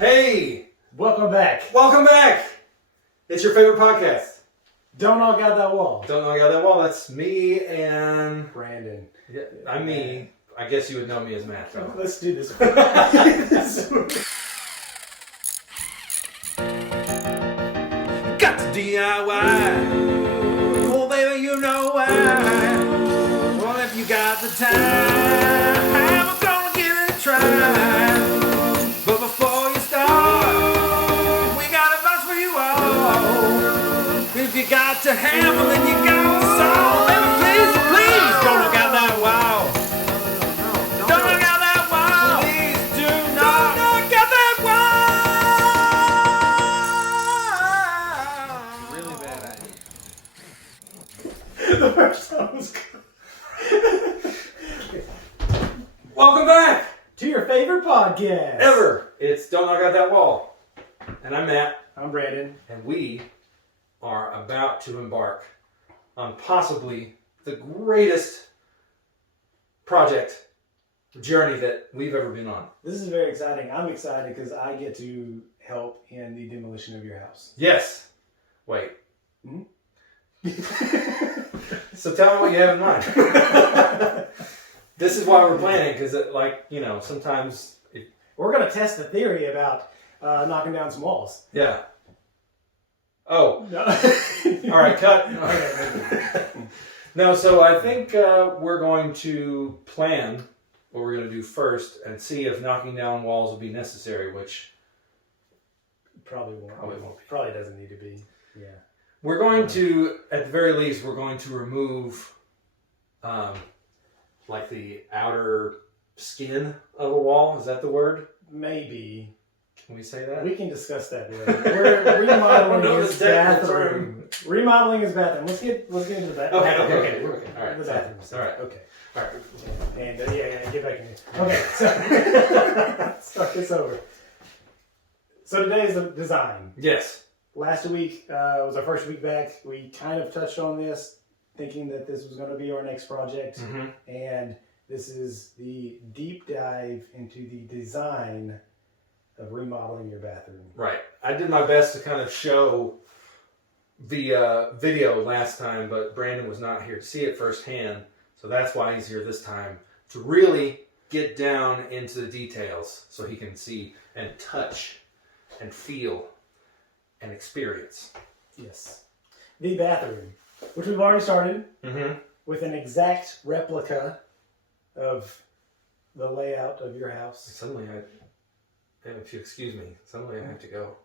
Hey! Welcome back. Welcome back! It's your favorite podcast. Don't Knock Out That Wall. Don't Knock Out That Wall. That's me and... Brandon. Yeah, I'm me. I guess you would know me as Matt, though. Let's do this. Got to DIY. Oh, baby, you know why. Well, if you got the time, I'm gonna give it a try. But before you start, we got a bunch for you all. If you got to hammer, then you got to solve. Baby, please, don't knock out that wall. Don't knock out that wall. Please do not knock out that wall. Really bad idea. The first time was good. Welcome back To your favorite podcast. ever. It's Don't Knock Out That Wall. And I'm Matt. I'm Brandon. And we are about to embark on possibly the greatest journey that we've ever been on. This is very exciting. I'm excited because I get to help in the demolition of your house. Yes. Wait. Hmm? So tell me what you have in mind. This is why we're planning, because sometimes... We're going to test the theory about knocking down some walls. Yeah. Oh. No. All right, cut. Okay. No, so I think we're going to plan what we're going to do first and see if knocking down walls will be necessary, which Probably won't. Probably won't be. Probably doesn't need to be. Yeah. we're going to, at the very least, we're going to remove the outer skin of a wall. Is that the word? Maybe. Can we say that? We can discuss that later. We're remodeling his bathroom. Remodeling his bathroom. Let's get into the bathroom. Okay. All right. The bathroom. All right. Okay. All right. And get back in here. Okay, so start this over. So today is the design. Yes. Last week was our first week back. We kind of touched on this, thinking that this was going to be our next project. Mm-hmm. And this is the deep dive into the design of remodeling your bathroom. Right. I did my best to kind of show the video last time, but Brandon was not here to see it firsthand. So that's why he's here this time, to really get down into the details so he can see and touch and feel and experience. Yes. The bathroom, which we've already started Mm-hmm. with an exact replica of the layout of your house. Suddenly if you excuse me, suddenly I have to go.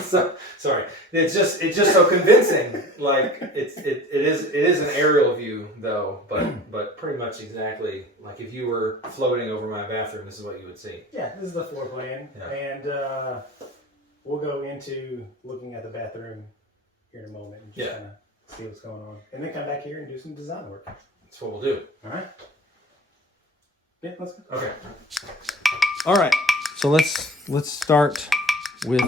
So sorry. It's just so convincing. Like it is an aerial view though, but pretty much exactly like if you were floating over my bathroom, this is what you would see. Yeah, this is the floor plan. Yeah. And we'll go into looking at the bathroom here in a moment and just kind of see what's going on. And then come back here and do some design work. That's what we'll do. All right? Yeah, let's go. Okay. All right. So let's start with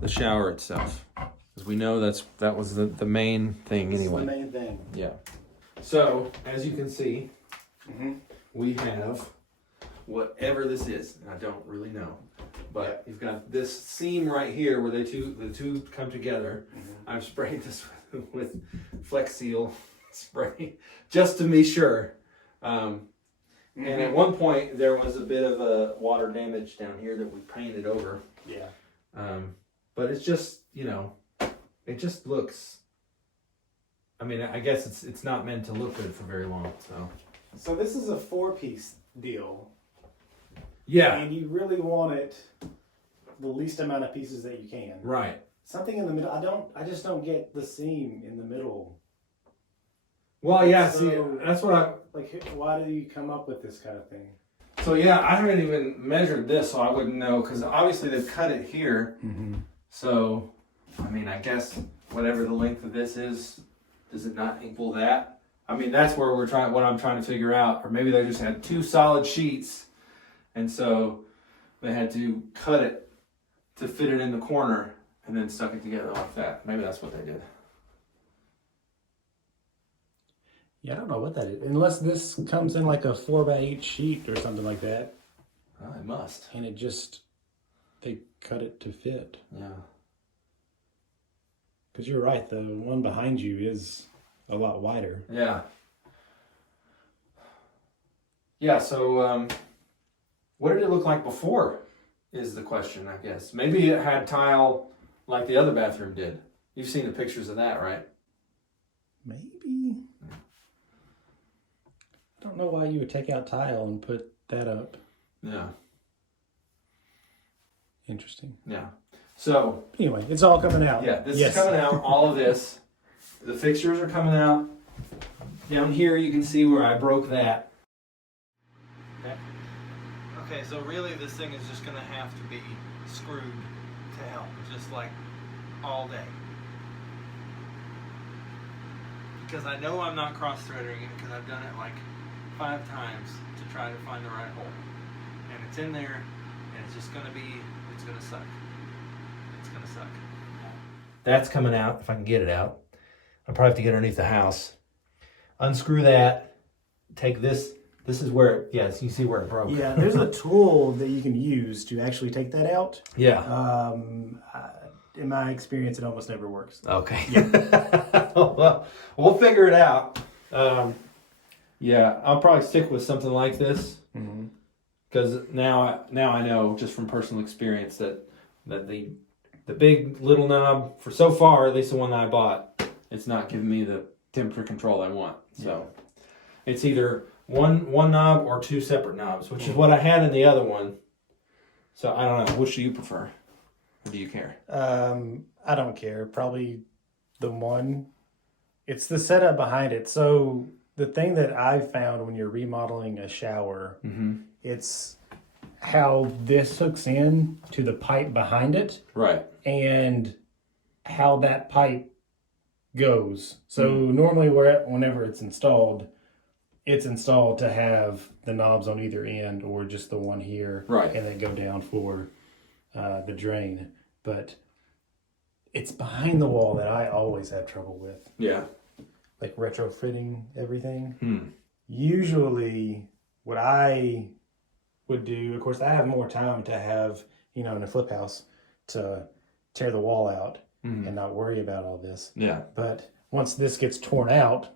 the shower itself, because we know that was the main thing anyway. This is the main thing. Yeah. So as you can see, Mm-hmm. we have whatever this is. I don't really know, but you've got this seam right here where the two come together. Mm-hmm. I've sprayed this with Flex Seal spray just to be sure. And at one point there was a bit of a water damage down here that we painted over. Yeah. But it's just, it just looks, I mean, I guess it's not meant to look good for very long, So this is a 4-piece deal. Yeah. And you really want it the least amount of pieces that you can. Right. Something in the middle. I just don't get the seam in the middle. Well, yeah, So, see, that's what why do you come up with this kind of thing? so yeah, I haven't even measured this, so I wouldn't know, because obviously they've cut it here. Mm-hmm. So, I mean, I guess whatever the length of this is, does it not equal that? I mean, that's where what I'm trying to figure out. Or maybe they just had 2 solid sheets, and so they had to cut it to fit it in the corner, and then stuck it together like that. Maybe that's what they did. Yeah, I don't know what that is. Unless this comes in like a 4x8 sheet or something like that. Oh, it must. And it just, they cut it to fit. Yeah. Because you're right, the one behind you is a lot wider. Yeah. Yeah, so what did it look like before is the question, I guess. Maybe it had tile like the other bathroom did. You've seen the pictures of that, right? Maybe. I don't know why you would take out tile and put that up. Yeah. Interesting. Yeah. So anyway, it's all coming out. Yeah, this is coming out. All of this. The fixtures are coming out. Down here you can see where I broke that. Okay, so really this thing is just going to have to be screwed to help, just like all day. Because I know I'm not cross-threading it because I've done it like 5 times to try to find the right hole. And it's in there, and it's just going to be, it's going to suck. It's going to suck. That's coming out, if I can get it out. I'll probably have to get underneath the house. Unscrew that, take this. This is where, yes, you see where it broke. Yeah, there's a tool that you can use to actually take that out. Yeah. In my experience, it almost never works. Okay. Yeah. Well, we'll figure it out. Yeah, I'll probably stick with something like this. Because now I know just from personal experience that the big little knob, for so far, at least the one that I bought, it's not giving me the temperature control I want. So it's either one knob or 2 separate knobs, which is what I had in the other one. So I don't know. Which do you prefer? Or do you care? I don't care. Probably the one. It's the setup behind it. So the thing that I've found when you're remodeling a shower, it's how this hooks in to the pipe behind it. Right. And how that pipe goes. So normally whenever it's installed to have the knobs on either end or just the one here. Right. And then go down for the drain. But it's behind the wall that I always have trouble with. Yeah. Like retrofitting everything. Usually what I would do, of course I have more time to have, in a flip house to tear the wall out and not worry about all this. Yeah. But once this gets torn out,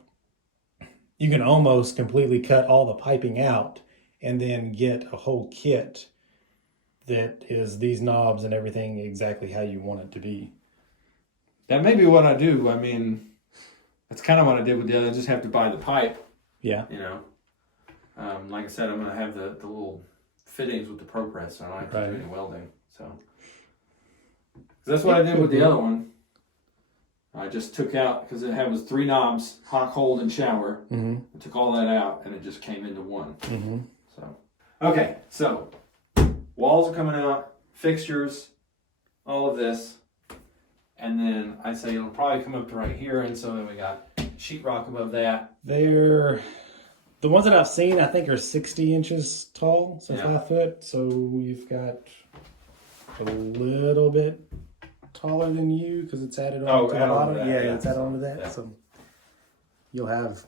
you can almost completely cut all the piping out and then get a whole kit that is these knobs and everything exactly how you want it to be. That may be what I do. I mean, that's kind of what I did with the other. I just have to buy the pipe. Yeah. Like I said, I'm going to have the little fittings with the ProPress, so I don't have to do any welding. So that's what I did with the other one. I just took out, because it was 3 knobs, hot, cold, and shower. I took all that out, and it just came into one. So, okay, so walls are coming out, fixtures, all of this, and then I'd say it'll probably come up to right here, and so then we got sheetrock above that. The ones that I've seen, I think, are 60 inches tall, so 5 foot. So we've got a little bit taller than you because it's added on to the bottom. It's added on to that. Yeah. So you'll have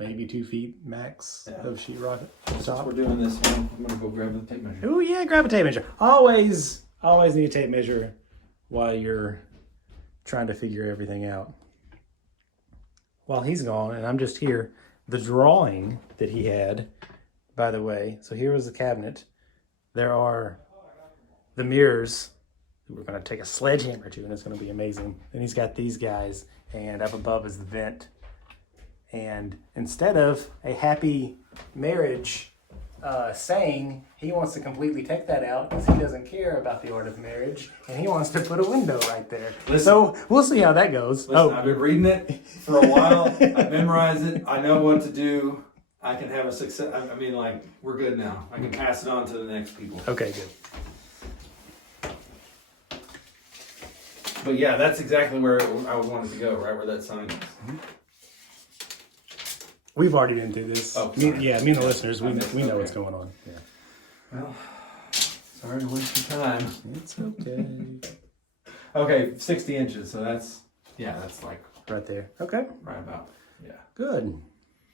maybe 2 feet max of sheetrock. Since we're doing this one, I'm gonna go grab the tape measure. Oh yeah, grab a tape measure. Always need a tape measure while you're trying to figure everything out. While he's gone and I'm just here, the drawing that he had, by the way. So here was the cabinet. There are the mirrors. We're going to take a sledgehammer to, and it's going to be amazing. Then he's got these guys, and up above is the vent. And instead of a happy marriage saying, he wants to completely take that out because he doesn't care about the art of marriage, and he wants to put a window right there. Listen, so we'll see how that goes. Listen, I've been reading it for a while. I memorized it. I know what to do. I can have a success. I mean, we're good now. I can pass it on to the next people. Okay, good. But yeah, that's exactly where I would want it to go, right where that sign is. We've already been through this. Oh, me and the listeners, we know what's going on. Yeah. Well, sorry to waste your time. It's okay. Okay, 60 inches. So that's like right there. Okay. Right about. Yeah. Good.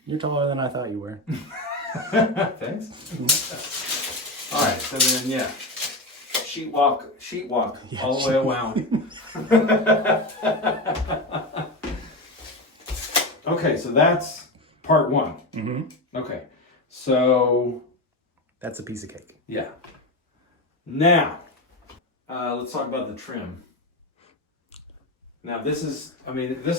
You're taller than I thought you were. Thanks. So then, yeah, sheet walk all the way around. Okay, so that's part one. Mm-hmm. Okay, so that's a piece of cake. Yeah. Now, let's talk about the trim. Now this is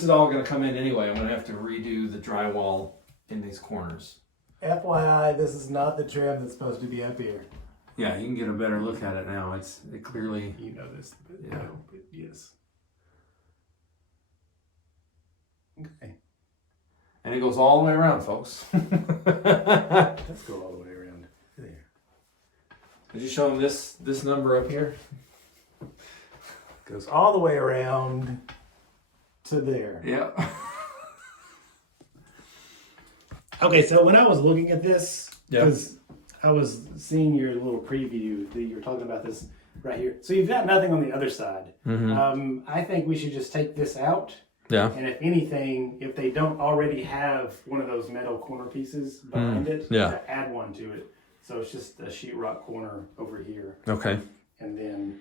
all going to come in anyway. I'm going to have to redo the drywall in these corners. FYI, this is not the trim that's supposed to be up here. Yeah, you can get a better look at it now. It clearly... You know this, but yeah. no, but yes. Okay. And it goes all the way around, folks. Let's go all the way around there. Did you show them this number up here? Goes all the way around to there. Yeah. Okay, so when I was looking at this, Yeah. because I was seeing your little preview that you were talking about this right here. So you've got nothing on the other side. Mm-hmm. I think we should just take this out. Yeah. And if anything, if they don't already have one of those metal corner pieces behind it, yeah. add one to it. So it's just a sheetrock corner over here. Okay. And then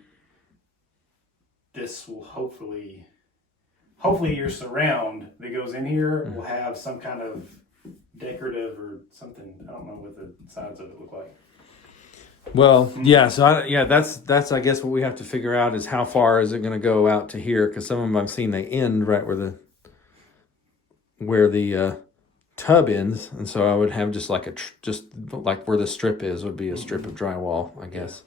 this will hopefully your surround that goes in here will have some kind of decorative or something. I don't know what the sides of it look like. Well, yeah. So that's I guess what we have to figure out is how far is it going to go out to here? Because some of them I've seen they end right where the tub ends, and so I would have just like just like where the strip is would be a strip of drywall, I guess.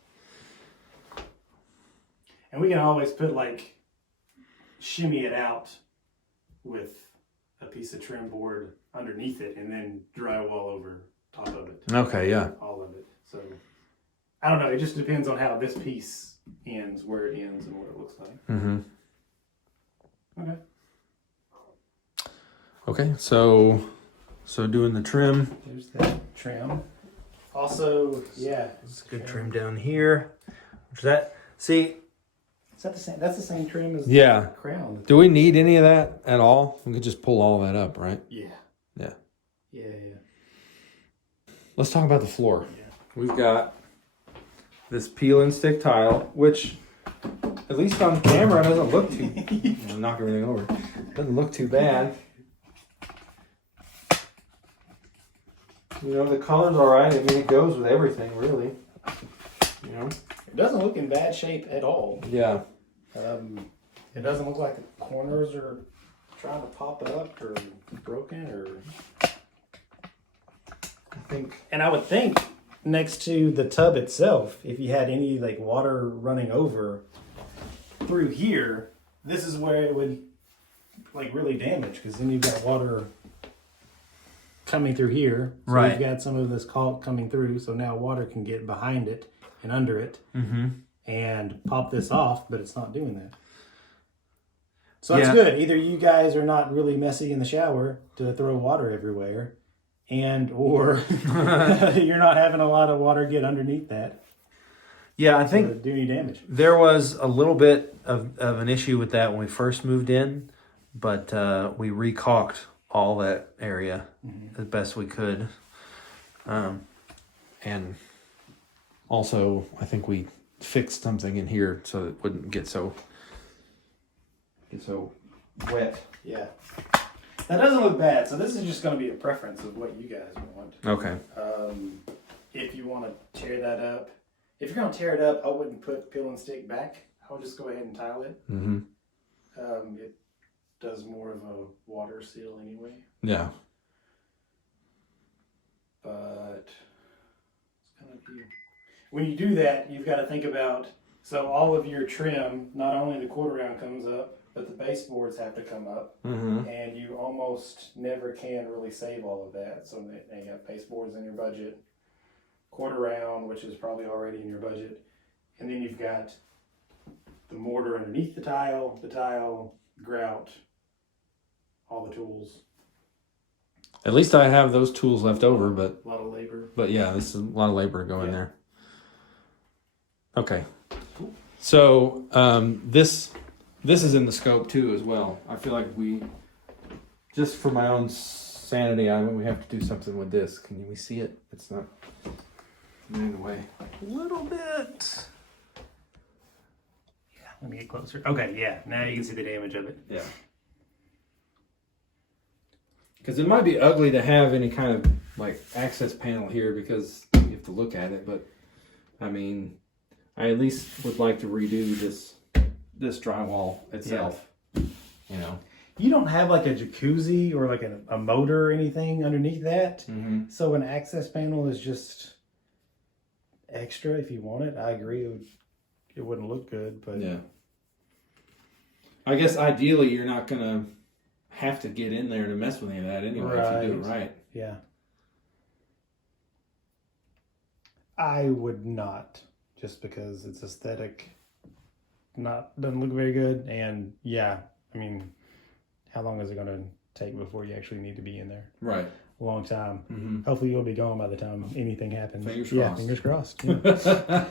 And we can always put shimmy it out with a piece of trim board underneath it, and then drywall over top of it. Okay. Yeah. All of it. So. I don't know. It just depends on how this piece ends, where it ends, and what it looks like. Mm-hmm. Okay. Okay. So doing the trim. There's that trim. Also, yeah, It's good trim down here. Is that see? Is that the same? That's the same trim as Yeah. the crown. Do we need any of that at all? We could just pull all that up, right? Yeah. Yeah. Yeah. Let's talk about the floor. Yeah. We've got this peel and stick tile, which at least on camera doesn't look too. I'm knocking everything over. Doesn't look too bad. You know, the color's all right. I mean, it goes with everything, really. You know. It doesn't look in bad shape at all. Yeah. It doesn't look like the corners are trying to pop up or broken or. And I would think next to the tub itself, if you had any water running over through here, this is where it would really damage, because then you've got water coming through here. So right. You've got some of this caulk coming through, so now water can get behind it and under it and pop this off, but it's not doing that. So that's good. Either you guys are not really messy in the shower to throw water everywhere, or you're not having a lot of water get underneath that. Yeah, I think do any damage. There was a little bit of an issue with that when we first moved in, but we re-caulked all that area as best we could. And also, I think we fixed something in here so it wouldn't get so wet. Yeah. That doesn't look bad. So this is just going to be a preference of what you guys want. Okay. If you want to tear that up. If you're going to tear it up, I wouldn't put peel and stick back. I would just go ahead and tile it. Mm-hmm. It does more of a water seal anyway. Yeah. But it's kind of when you do that, you've got to think about, so all of your trim, not only the quarter round comes up, but the baseboards have to come up. And you almost never can really save all of that. So now you got baseboards in your budget, quarter round, which is probably already in your budget. And then you've got the mortar underneath the tile, grout, all the tools. At least I have those tools left over, but a lot of labor. But yeah, this is a lot of labor going there. Okay. So this is in the scope too as well. I feel like just for my own sanity, we have to do something with this. Can we see it? It's not. in the way. A little bit. Yeah, let me get closer. Okay, yeah, now you can see the damage of it. Yeah. Because it might be ugly to have any kind of like access panel here because you have to look at it, but I mean, I at least would like to redo this drywall itself. Yeah. You know, you don't have like a jacuzzi or like a motor or anything underneath that, so an access panel is just extra if you want it. I agree, it wouldn't look good, but yeah. I guess ideally you're not gonna have to get in there to mess with any of that anyway if you do it right. Yeah. I would not, just because it's aesthetic, doesn't look very good, and yeah, I mean, how long is it going to take before you actually need to be in there? Right. A long time. Hopefully you'll be gone by the time anything happens. Fingers crossed. Yeah, fingers crossed. Yeah.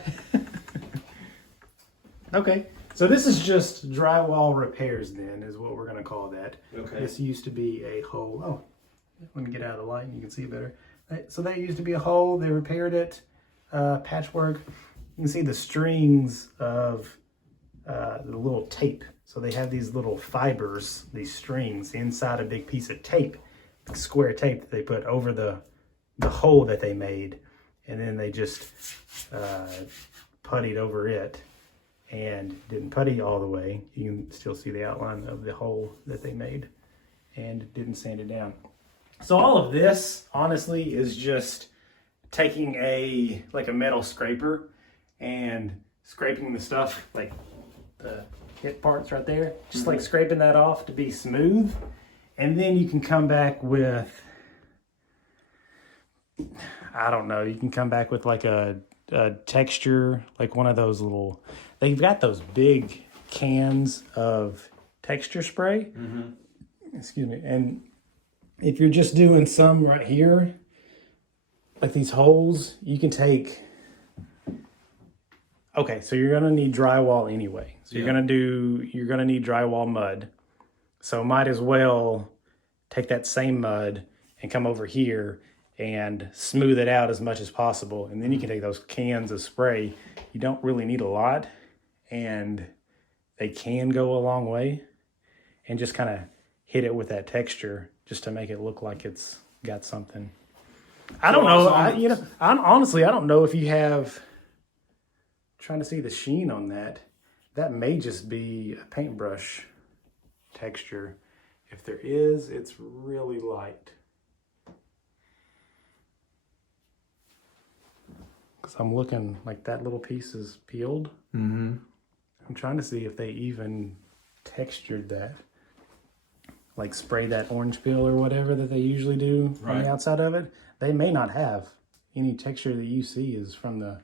Okay, so this is just drywall repairs then, is what we're going to call that. Okay. This used to be a hole. Oh, let me get out of the light and you can see it better. So that used to be a hole. They repaired it. Patchwork. You can see the strings of the little tape. So they have these little fibers, these strings inside a big piece of tape, square tape that they put over the hole that they made, and then they just puttied over it and didn't putty all the way. You can still see the outline of the hole that they made and didn't sand it down. So all of this honestly is just taking a metal scraper and scraping the stuff, like the hip parts right there, just like scraping that off to be smooth, and then you can come back with, I don't know, you can come back with like a texture, like one of those little, they've got those big cans of texture spray. Excuse me. And if you're just doing some right here, like these holes, you can take, okay, so you're gonna need drywall anyway. So you're gonna need drywall mud. So might as well take that same mud and come over here and smooth it out as much as possible. And then you can take those cans of spray. You don't really need a lot, and they can go a long way, and just kind of hit it with that texture just to make it look like it's got something. I don't know. Honestly, I don't know if you have, trying to see the sheen on that. That may just be a paintbrush texture. If there is, it's really light. Because I'm looking like that little piece is peeled. I'm trying to see if they even textured that. Like spray that orange peel or whatever that they usually do on the outside of it. They may not have any texture that you see is from the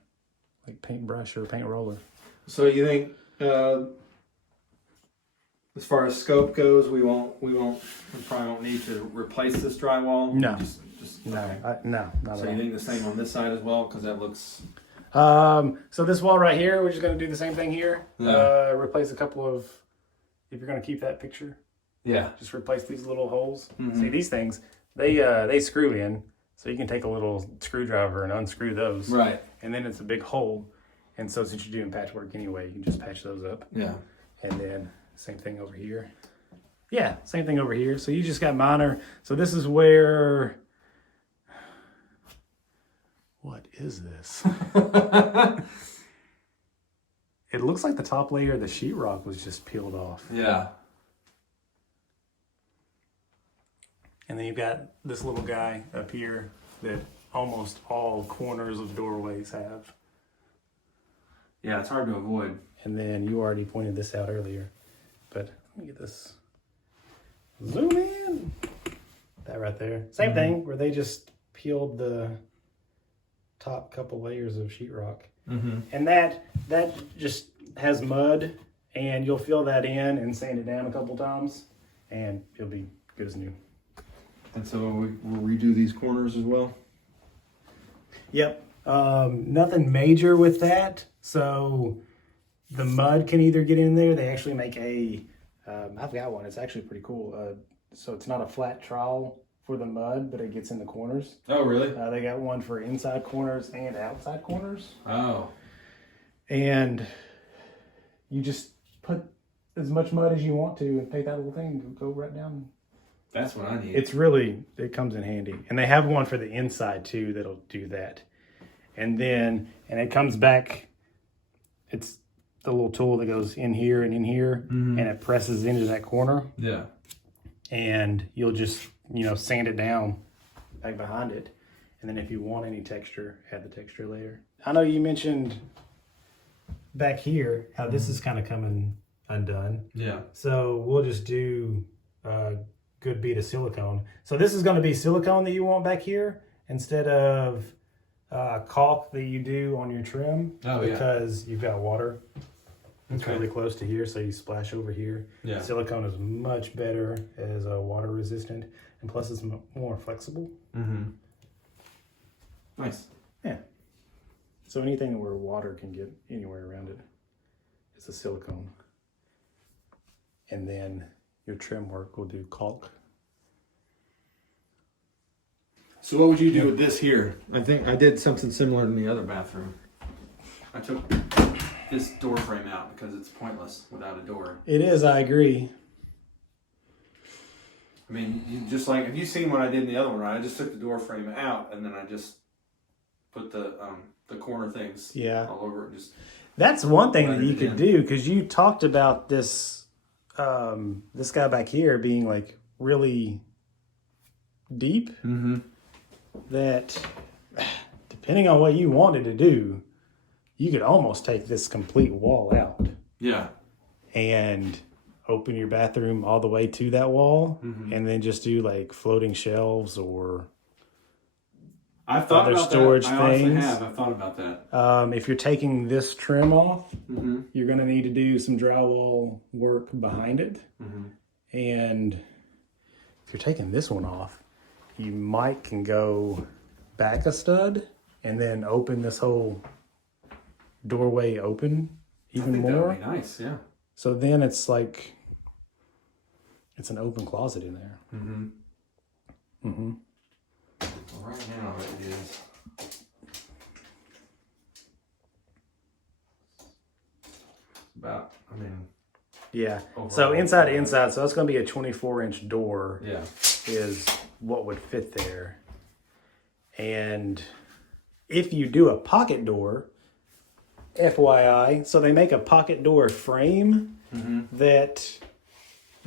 like paintbrush or paint roller. So you think, as far as scope goes, we probably won't need to replace this drywall? No. No, okay. No, not so at all. You think the same on this side as well? Because that looks... So this wall right here, we're just going to do the same thing here. Replace a couple of, if you're going to keep that picture. Yeah. Just replace these little holes. See, these things, they screw in. So you can take a little screwdriver and unscrew those. Right. And then it's a big hole. And so since you're doing patchwork anyway, you can just patch those up. Yeah. And then same thing over here. Yeah, same thing over here. So you just got minor. So this is where... What is this? It looks like the top layer of the sheetrock was just peeled off. Yeah. And then you've got this little guy up here that almost all corners of doorways have. Yeah, it's hard to avoid. And then you already pointed this out earlier. But let me get this. Zoom in. That right there. Same thing, where they just peeled the top couple layers of sheetrock. And that just has mud, and you'll fill that in and sand it down a couple times, and it'll be good as new. And so we'll redo these corners as well? Yep. Nothing major with that. So the mud can either get in there. They actually make I've got one. It's actually pretty cool. So it's not a flat trowel. for the mud, but it gets in the corners. Oh, really? They got one for inside corners and outside corners. Oh. And you just put as much mud as you want to and take that little thing and go right down. That's what I need. It comes in handy. And they have one for the inside too that'll do that. And it comes back, it's the little tool that goes in here and in here, and it presses into that corner. Yeah. And you'll just, sand it down back behind it. And then if you want any texture, add the texture later. I know you mentioned back here how this is kind of coming undone. Yeah. So we'll just do a good bead of silicone. So this is going to be silicone that you want back here instead of caulk that you do on your trim. Oh, because you've got water. It's Okay. really close to here, so you splash over here. Yeah. Silicone is much better as water resistant, and plus it's more flexible. Mm-hmm. Nice. Yeah. So anything where water can get anywhere around it is a silicone. And then your trim work will do caulk. So what would you do with this here? I think I did something similar in the other bathroom. I took this door frame out because it's pointless without a door. It is, I agree. I mean, you just like, have you seen what I did in the other one, right? I just took the door frame out and then I just put the corner things all over it. Just that's one thing that you it could in. do, because you talked about this this guy back here being like really deep. Mm-hmm. That depending on what you wanted to do, you could almost take this complete wall out. Yeah. And open your bathroom all the way to that wall, and then just do like floating shelves or I've thought other about storage that. I honestly things. have. I've thought about that. If you're taking this trim off, Mm-hmm. you're going to need to do some drywall work behind it. Mm-hmm. And if you're taking this one off, you might can go back a stud and then open this whole doorway open even I think more. that would be nice, yeah. So then it's like, it's an open closet in there. Mm-hmm. Mm-hmm. Well, right now it is. About, Yeah. overall. So inside to inside, so it's going to be a 24-inch door Yeah. is what would fit there. And if you do a pocket door, FYI, so they make a pocket door frame that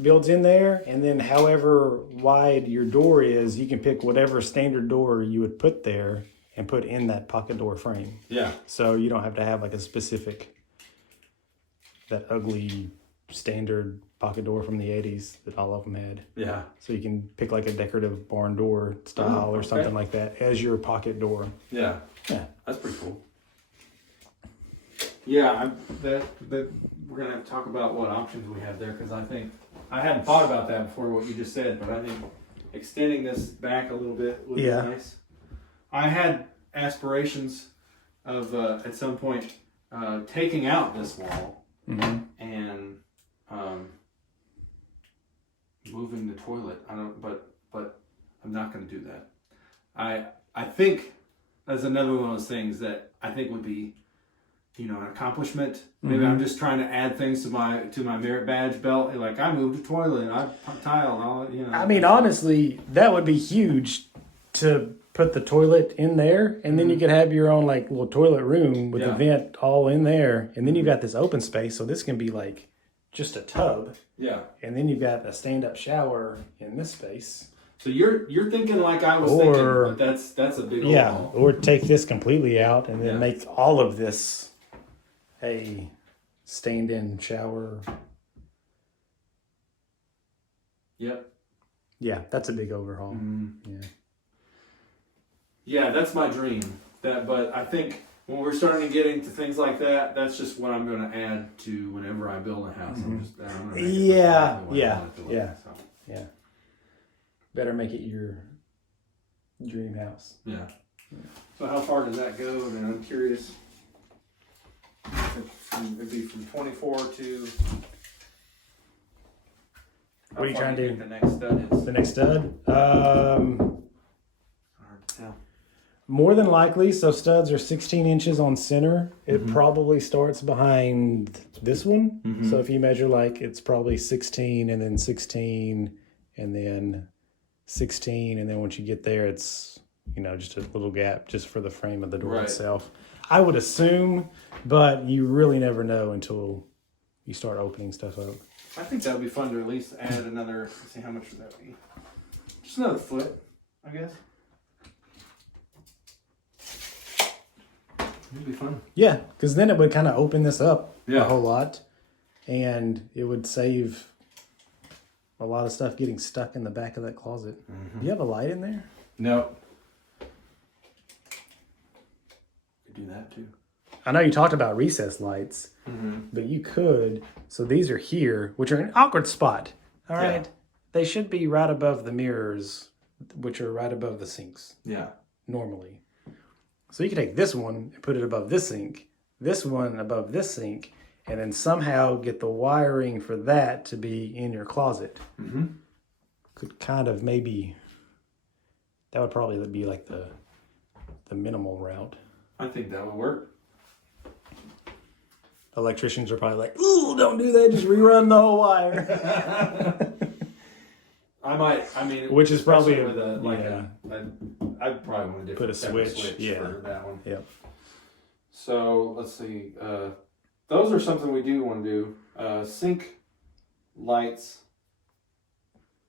builds in there, and then however wide your door is, you can pick whatever standard door you would put there and put in that pocket door frame. Yeah. So you don't have to have like a specific, that ugly standard pocket door from the 80s that all of them had. Yeah. So you can pick like a decorative barn door style or something like that as your pocket door. Yeah. Yeah. That's pretty cool. Yeah, that we're gonna have to talk about what options we have there, because I think I hadn't thought about that before what you just said, but I think extending this back a little bit would be nice. I had aspirations of at some point taking out this wall and moving the toilet. But I'm not going to do that. I think that's another one of those things that I think would be, an accomplishment. Maybe I'm just trying to add things to my merit badge belt. Like, I moved a toilet and I tiled. All, I mean, honestly, that would be huge to put the toilet in there, and then you could have your own like little toilet room with a vent all in there, and then you've got this open space, so this can be like just a tub. Yeah. And then you've got a stand-up shower in this space. So you're thinking like I was thinking, but that's a big old wall. Or take this completely out and then make all of this a stand-in shower. Yep. Yeah, that's a big overhaul. Yeah. Yeah, that's my dream. But I think when we're starting to get into things like that, that's just what I'm going to add to whenever I build a house. I'm gonna make it look Yeah. Better make it your dream house. Yeah. So how far does that go? Then I'm curious. It'd be from 24 to What are you trying to do? The next stud is The next stud? hard to tell. More than likely, so studs are 16 inches on center. It probably starts behind this one. So if you measure like it's probably 16 and then 16 and then 16. And then once you get there, it's, you know, just a little gap just for the frame of the door itself. I would assume, but you really never know until you start opening stuff up. I think that would be fun to at least add another, let's see how much would that be? Just another foot, I guess. It'd be fun. Yeah, because then it would kind of open this up Yeah. a whole lot. And it would save a lot of stuff getting stuck in the back of that closet. Do you have a light in there? No. Could do that too. I know you talked about recessed lights, but you could. So these are here, which are an awkward spot. All right. Yeah. They should be right above the mirrors, which are right above the sinks Yeah. normally. So you can take this one and put it above this sink, this one above this sink, and then somehow get the wiring for that to be in your closet. Could kind of maybe, that would probably be like the minimal route. I think that would work. Electricians are probably like, ooh, don't do that, just rerun the whole wire. I mean, Which is probably with I'd probably want to put a switch, for that one. Yep. So let's see. Those are something we do want to do. Sink lights.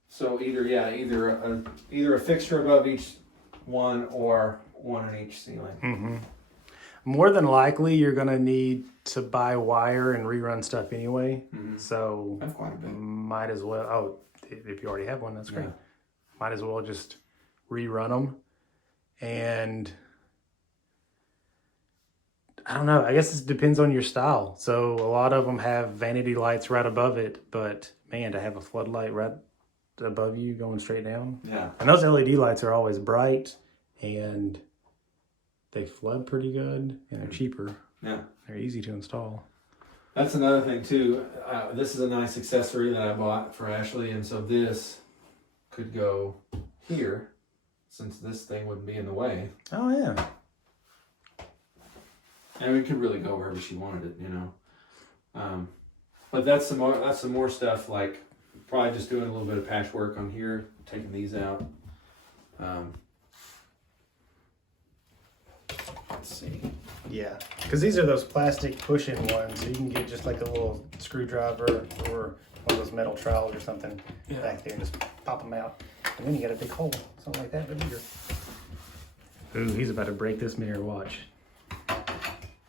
So either a fixture above each one or one in each ceiling. More than likely, you're going to need to buy wire and rerun stuff anyway. So That's quite a bit. might as well, if you already have one, that's great. Yeah. Might as well just rerun them. And I don't know, I guess it depends on your style. So a lot of them have vanity lights right above it, but man, to have a floodlight right above you going straight down. Yeah. And those LED lights are always bright and they flood pretty good and they're cheaper. Yeah. They're easy to install. That's another thing too. This is a nice accessory that I bought for Ashley, and so this could go here, since this thing wouldn't be in the way. Oh yeah. And it could really go wherever she wanted it, you know. But that's some more stuff, like probably just doing a little bit of patchwork on here, taking these out. Let's see. Yeah, because these are those plastic push-in ones, so you can get just like a little screwdriver or one of those metal trowels or something back there and just pop them out. And then you got a big hole, something like that, but bigger. Ooh, he's about to break this mirror, watch.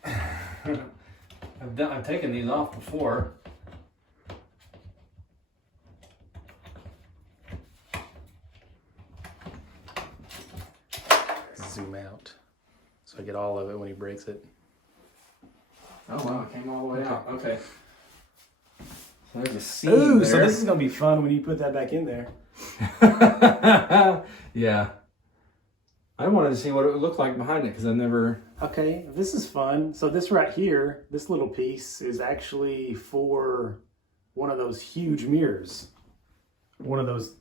I've taken these off before. Zoom out so I get all of it when he breaks it. Oh wow, it came all the way out. Okay. So there's a seam Ooh, there. so this is gonna be fun when you put that back in there. Yeah. I wanted to see what it would look like behind it because I've never. Okay, this is fun. So this right here, this little piece is actually for one of those huge mirrors. One of those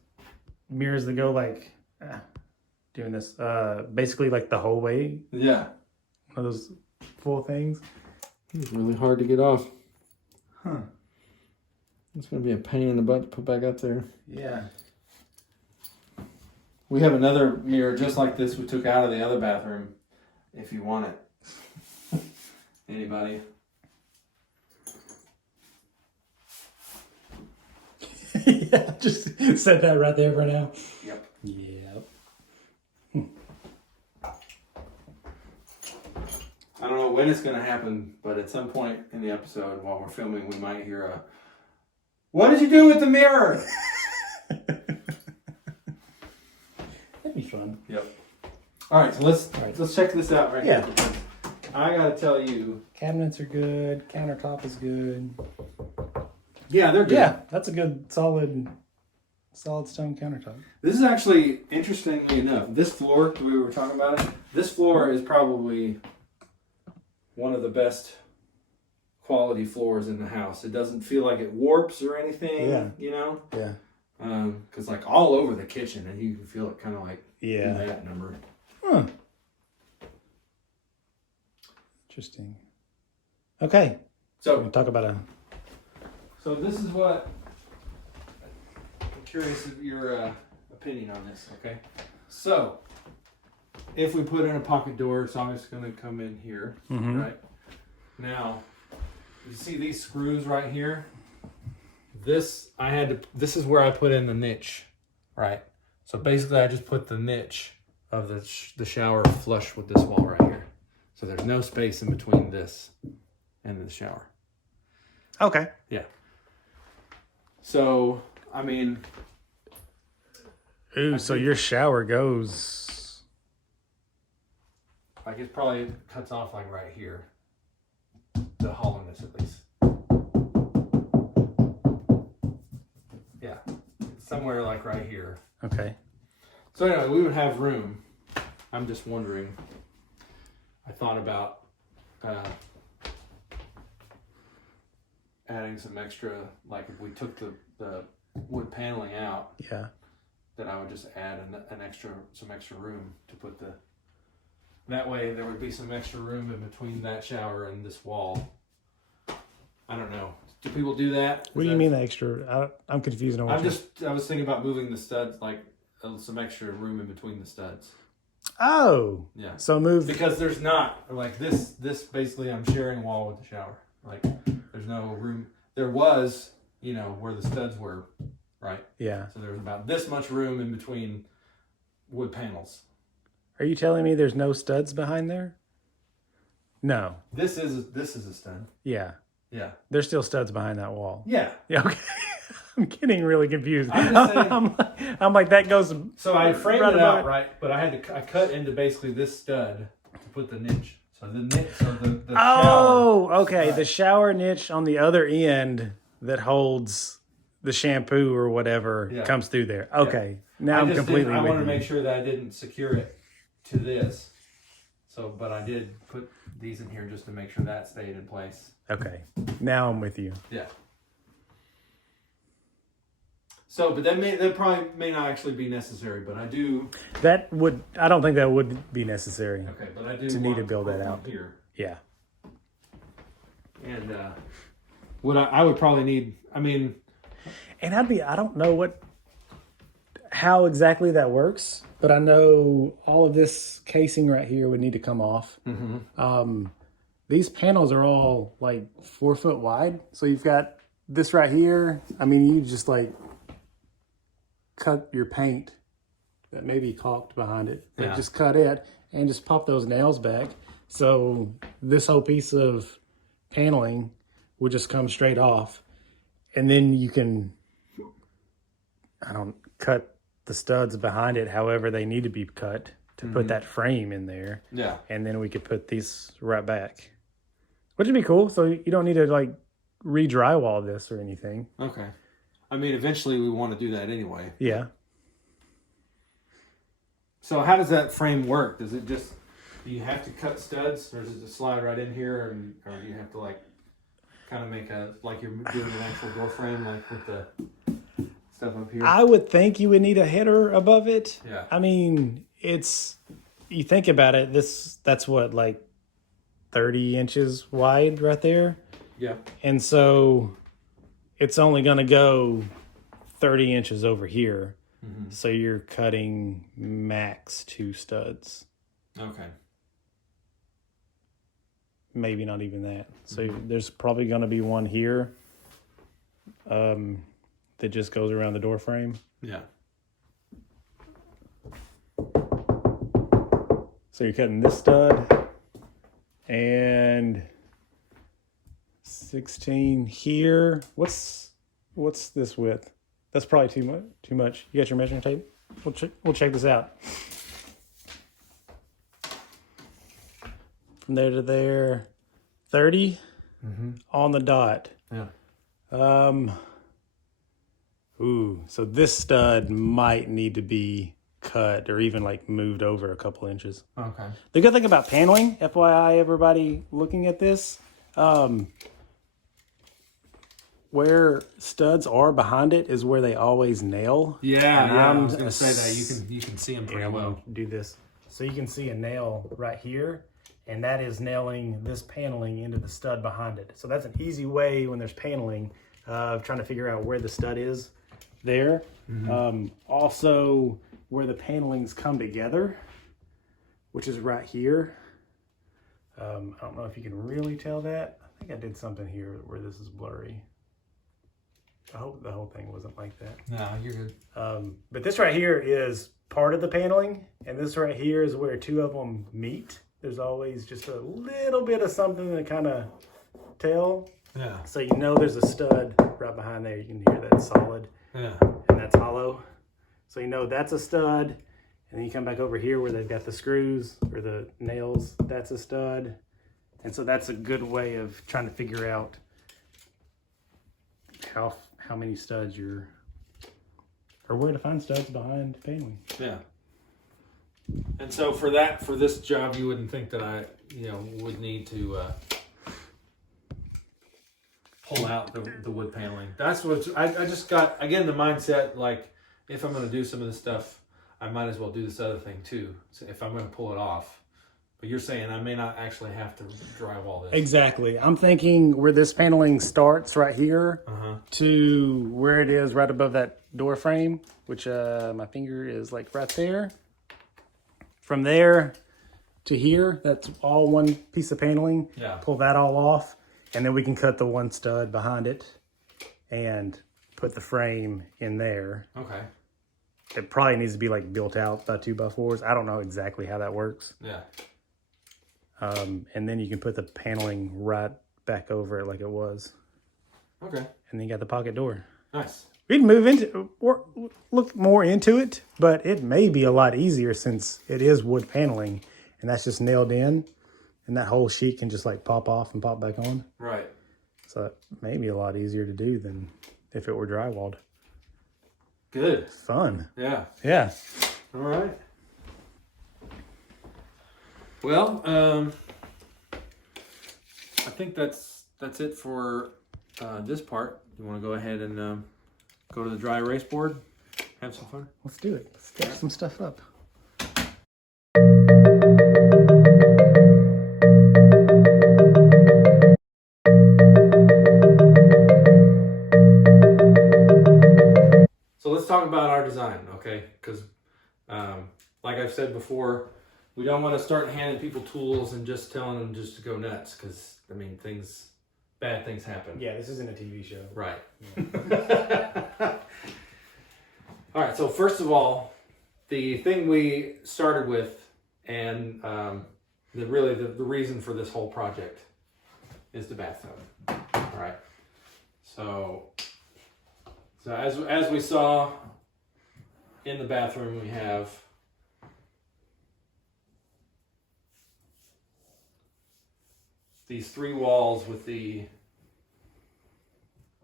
mirrors that go like, doing this, basically like the whole way. Yeah. One of those full things. It's really hard to get off. Huh. It's going to be a pain in the butt to put back up there. Yeah. We have another mirror just like this we took out of the other bathroom, if you want it. Anybody? Yeah, just set that right there for now. Yep. Yep. I don't know when it's going to happen, but at some point in the episode while we're filming, we might hear a, "What did you do with the mirror?" That'd be fun. Yep. All right, so let's check this out right Yeah. here. Because I got to tell you. Cabinets are good. Countertop is good. Yeah, they're good. Yeah, that's a good solid stone countertop. This is actually, interestingly enough, this floor, we were talking about it, this floor is probably one of the best quality floors in the house. It doesn't feel like it warps or anything, Yeah. you know? Yeah. Because like all over the kitchen, and you can feel it kind of like Yeah. in that number. Huh. Interesting. Okay. So We'll talk about a... So this is what I'm curious of your opinion on this. Okay. So if we put in a pocket door, it's obviously going to come in here, right? Now, you see these screws right here? This is where I put in the niche, right? So basically, I just put the niche of the shower flush with this wall right here. So there's no space in between this and the shower. Okay. Yeah. So, I mean... Ooh, so your shower goes... Like it probably cuts off like right here. The hollowness at least. Yeah. Somewhere like right here. Okay. So anyway, we would have room. I'm just wondering. I thought about adding some extra, like if we took the wood paneling out, Yeah. that I would just add some extra room to put the... That way there would be some extra room in between that shower and this wall. I don't know. Do people do that? What do you mean the extra? I'm confused on what I was thinking about moving the studs, like some extra room in between the studs. Oh. Yeah. So move... Because there's not, like this basically I'm sharing wall with the shower. Like there's no room. There was, where the studs were, right? Yeah. So there was about this much room in between wood panels. Are you telling me there's no studs behind there? No. This is a stud. Yeah. Yeah. There's still studs behind that wall. Yeah. Yeah, okay. I'm getting really confused. I'm just saying, I'm like, that goes... so I framed right it above out, right? But I cut into basically this stud to put the niche. So the niche, the Oh, shower. okay. Right. The shower niche on the other end that holds the shampoo or whatever comes through there. Okay. Now I'm completely I with wanted to you. make sure that I didn't secure it to this. So, but I did put these in here just to make sure that stayed in place. Okay. Now I'm with you. Yeah. So, but that probably may not actually be necessary, but I do. I don't think that would be necessary. Okay, but I do To need to build that out. here. Yeah. And what I would probably need, And I don't know how exactly that works, but I know all of this casing right here would need to come off. These panels are all like 4 foot wide. So you've got this right here. You just like cut your paint that may be caulked behind it, but just cut it and just pop those nails back. So this whole piece of paneling would just come straight off. And then you can, cut the studs behind it however they need to be cut to put that frame in there. Yeah. And then we could put these right back, which would be cool. So you don't need to like re-drywall this or anything. Okay. Eventually we want to do that anyway. Yeah. So how does that frame work? Do you have to cut studs, or does it just slide right in here, or do you have to like kind of make like you're doing an actual door frame, like with the stuff up here? I would think you would need a header above it. Yeah. You think about it, that's what, like 30 inches wide right there. Yeah. And so it's only going to go 30 inches over here. So you're cutting max 2 studs. Okay. Maybe not even that. So there's probably going to be one here that just goes around the door frame. Yeah. So you're cutting this stud and 16 here. What's this width? That's probably too much. You got your measuring tape? We'll check this out. From there to there, 30 on the dot. Yeah. So this stud might need to be cut or even like moved over a couple inches. Okay. The good thing about paneling, FYI, everybody looking at this, where studs are behind it is where they always nail. Yeah, And I I'm was gonna say that you can see them pretty well. Do this. So you can see a nail right here, and that is nailing this paneling into the stud behind it. So that's an easy way when there's paneling of trying to figure out where the stud is there. Also, where the panelings come together, which is right here. I don't know if you can really tell that. I think I did something here where this is blurry. I hope the whole thing wasn't like that. No, you're good. But this right here is part of the paneling, and this right here is where two of them meet. There's always just a little bit of something to kind of tell. Yeah. So you know there's a stud right behind there. You can hear that solid. Yeah. And that's hollow. So you know that's a stud. And then you come back over here where they've got the screws or the nails. That's a stud. And so that's a good way of trying to figure out how many studs or where to find studs behind paneling. Yeah. And so for this job, you wouldn't think that I, would need to pull out the wood paneling. That's what I just got, again, the mindset, like, if I'm going to do some of this stuff, I might as well do this other thing too. So if I'm going to pull it off. But you're saying I may not actually have to drywall this. Exactly. I'm thinking where this paneling starts right here to where it is right above that door frame, which my finger is like right there. From there to here, that's all one piece of paneling. Yeah. Pull that all off, and then we can cut the one stud behind it and put the frame in there. Okay. It probably needs to be like built out by 2x4s. I don't know exactly how that works. Yeah. And then you can put the paneling right back over it like it was. Okay. And then you got the pocket door. Nice. We can move into or look more into it, but it may be a lot easier since it is wood paneling and that's just nailed in, and that whole sheet can just like pop off and pop back on. Right. So it may be a lot easier to do than if it were drywalled. Good. Fun. Yeah. Yeah. All right. Well, I think that's it for this part. You want to go ahead and go to the dry erase board, have some fun? Let's do it. Let's sketch some stuff up. So let's talk about our design, okay? Because like I've said before, we don't want to start handing people tools and just telling them just to go nuts, because I mean, bad things happen. Yeah, this isn't a TV show. Right. All right, so first of all, the thing we started with, and the reason for this whole project is the bathtub. All right. So as we saw in the bathroom, we have these three walls with the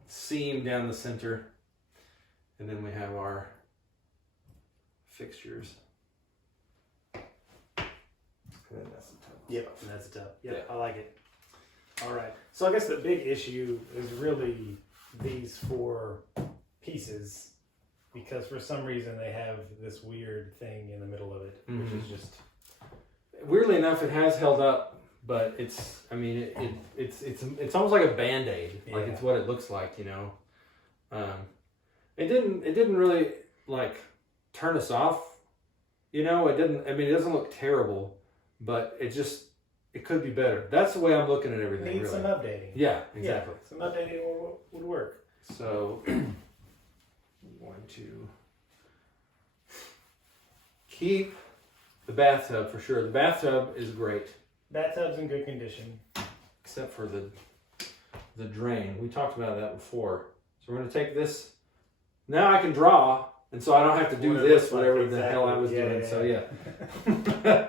seam down the center, and then we have our fixtures. And then that's the top. Yep, and that's the top. Yep, Yeah. I like it. All right. So I guess the big issue is really these four pieces, because for some reason they have this weird thing in the middle of it, which is just... Weirdly enough, it has held up, but it's almost like a Band-Aid. Like, it's what it looks like, you know. It didn't really like turn us off, you know. It didn't. I mean, it doesn't look terrible, but it could be better. That's the way I'm looking at everything. Needs really. some updating. Yeah, exactly. Yeah, some updating would work. So I'm going to keep the bathtub for sure. The bathtub is great. Bathtub's in good condition. Except for the drain. We talked about that before. So we're going to take this. Now I can draw, and so I don't have to do whatever the hell I was doing. Yeah. So yeah.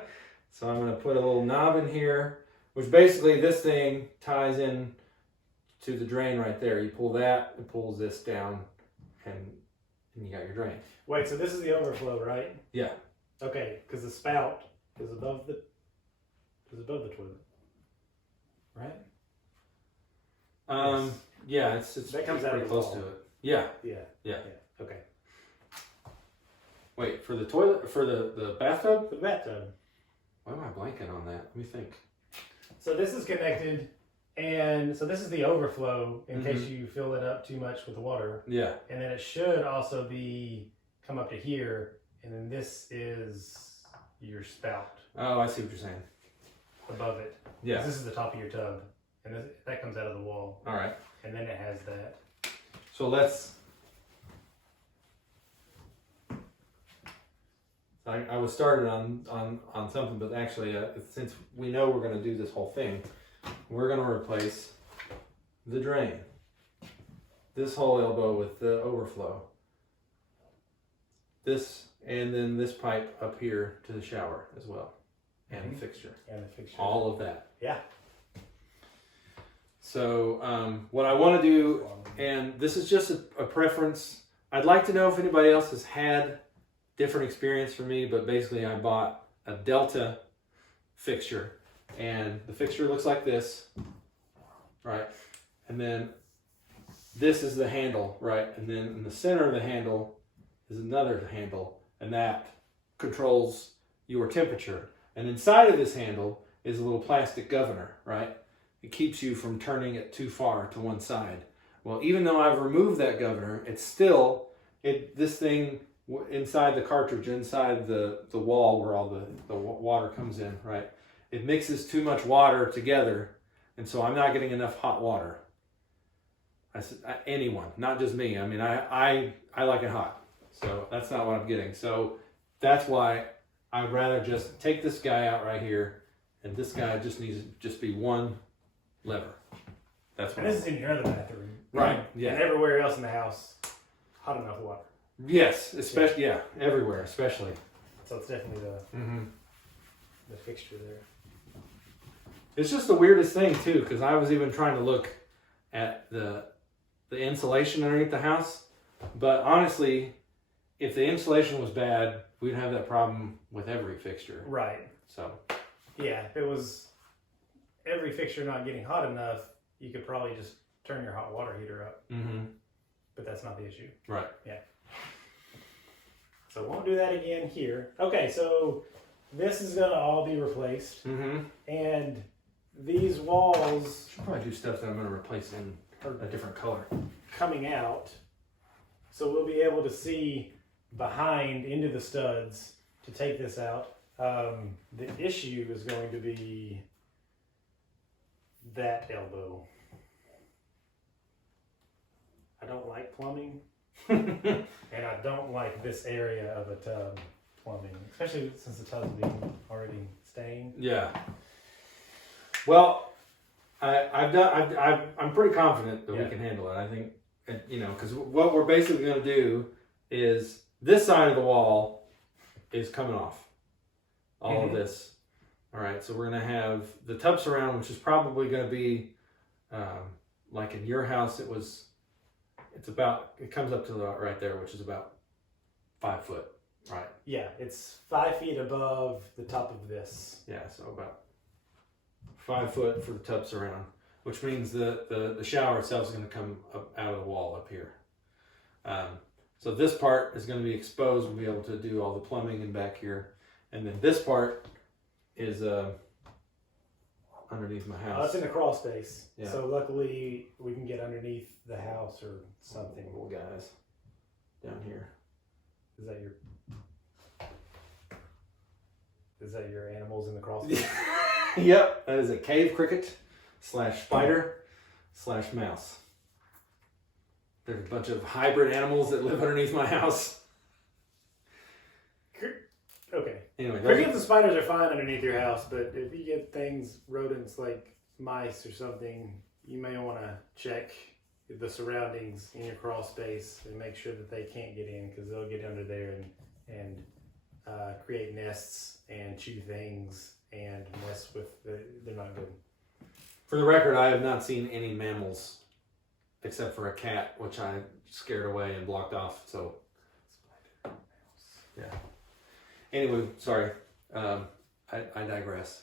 So I'm going to put a little knob in here, which basically this thing ties in to the drain right there. You pull that, it pulls this down, and you got your drain. Wait, so this is the overflow, right? Yeah. Okay, because the spout is above the toilet, right? Yeah, it's that comes out pretty of the close wall. to it. Yeah. Yeah. Okay. Wait, for the toilet, for the bathtub? The bathtub. Why am I blanking on that? Let me think. So this is connected, and so this is the overflow in Mm-hmm. case you fill it up too much with water. Yeah. And then it should also come up to here, and then this is your spout Oh, I see what you're saying. above it. Yeah. This is the top of your tub, and that comes out of the wall, All right. and then it has that. So let's. I was started on something, but actually, since we know we're going to do this whole thing, we're going to replace the drain. This whole elbow with the overflow. This, and then this pipe up here to the shower as well. And the fixture. And the fixture. All of that. Yeah. So what I want to do, and this is just a preference. I'd like to know if anybody else has had different experience from me, but basically I bought a Delta fixture, and the fixture looks like this, right? And then this is the handle, right? And then in the center of the handle is another handle, and that controls your temperature. And inside of this handle is a little plastic governor, right? It keeps you from turning it too far to one side. Well, even though I've removed that governor, it's still, this thing inside the cartridge, inside the wall where all the water comes in, right? It mixes too much water together, and so I'm not getting enough hot water. I said, anyone, not just me. I mean, I like it hot, so that's not what I'm getting. So that's why I'd rather just take this guy out right here, and this guy just needs to just be one lever. That's what. And this is in your other bathroom, right? Yeah. And everywhere else in the house, hot enough water. Yes, especially yeah, everywhere, especially. So it's definitely the fixture there. It's just the weirdest thing too, because I was even trying to look at the insulation underneath the house, but honestly, if the insulation was bad, we'd have that problem with every fixture. Right. So. Yeah, if it was every fixture not getting hot enough, you could probably just turn your hot water heater up. Mm-hmm. But that's not the issue. Right. Yeah. So won't do that again here. Okay, so this is gonna all be replaced, Mm-hmm. and these walls Should probably do stuff that I'm going to replace in a different color. coming out, so we'll be able to see behind into the studs to take this out. The issue is going to be that elbow. I don't like plumbing, and I don't like this area of a tub plumbing, especially since the tub's being already stained. Yeah. Well, I'm pretty confident that we can handle it. I think, because what we're basically going to do is this side of the wall is coming off. All of this. All right, so we're going to have the tub surround, which is probably going to be like in your house. It comes up to right there, which is about 5 foot, right? Yeah, it's 5 feet above the top of this. Yeah, so about 5 foot for the tub surround, which means the shower itself is going to come up out of the wall up here. So this part is going to be exposed. We'll be able to do all the plumbing in back here. And then this part is underneath my house. It's in the crawl space. Yeah. So luckily we can get underneath the house or something. Little guys down here. Is that your animals in the crawl space? Yep, that is a cave cricket / spider / mouse. There's a bunch of hybrid animals that live underneath my house. Okay. Anyway, Crickets and spiders are fine underneath your house, but if you get rodents like mice or something, you may want to check the surroundings in your crawl space and make sure that they can't get in, because they'll get under there and create nests and chew things and mess with. They're not good. For the record, I have not seen any mammals except for a cat, which I scared away and blocked off. So, yeah. Anyway, sorry. I digress.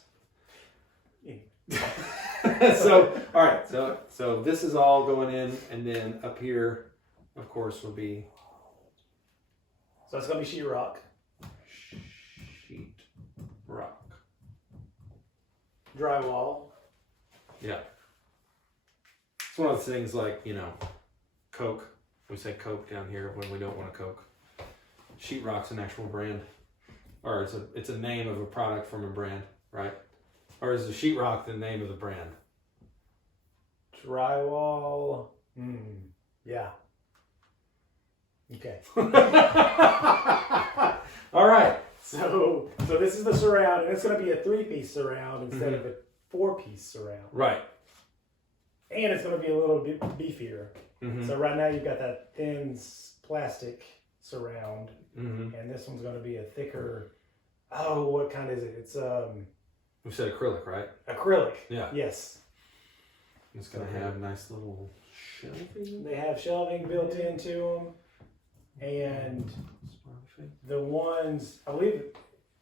So, all right. So this is all going in, and then up here, of course, will be. So it's going to be sheetrock. Sheet rock. Drywall. Yeah. It's one of those things like, you know, Coke. We say Coke down here when we don't want a Coke. Sheetrock's an actual brand. Or it's a name of a product from a brand, right? Or is the sheetrock the name of the brand? Drywall. Yeah. Okay. All right. So this is the surround, and it's going to be a 3-piece surround instead of a 4-piece surround. Right. And it's going to be a little bit beefier. So right now you've got that thin plastic surround, and this one's going to be a thicker. Oh, what kind is it? It's We said acrylic, right? acrylic. Yeah. Yes. It's going to have nice little shelving. They have shelving built into them, and the ones, I believe,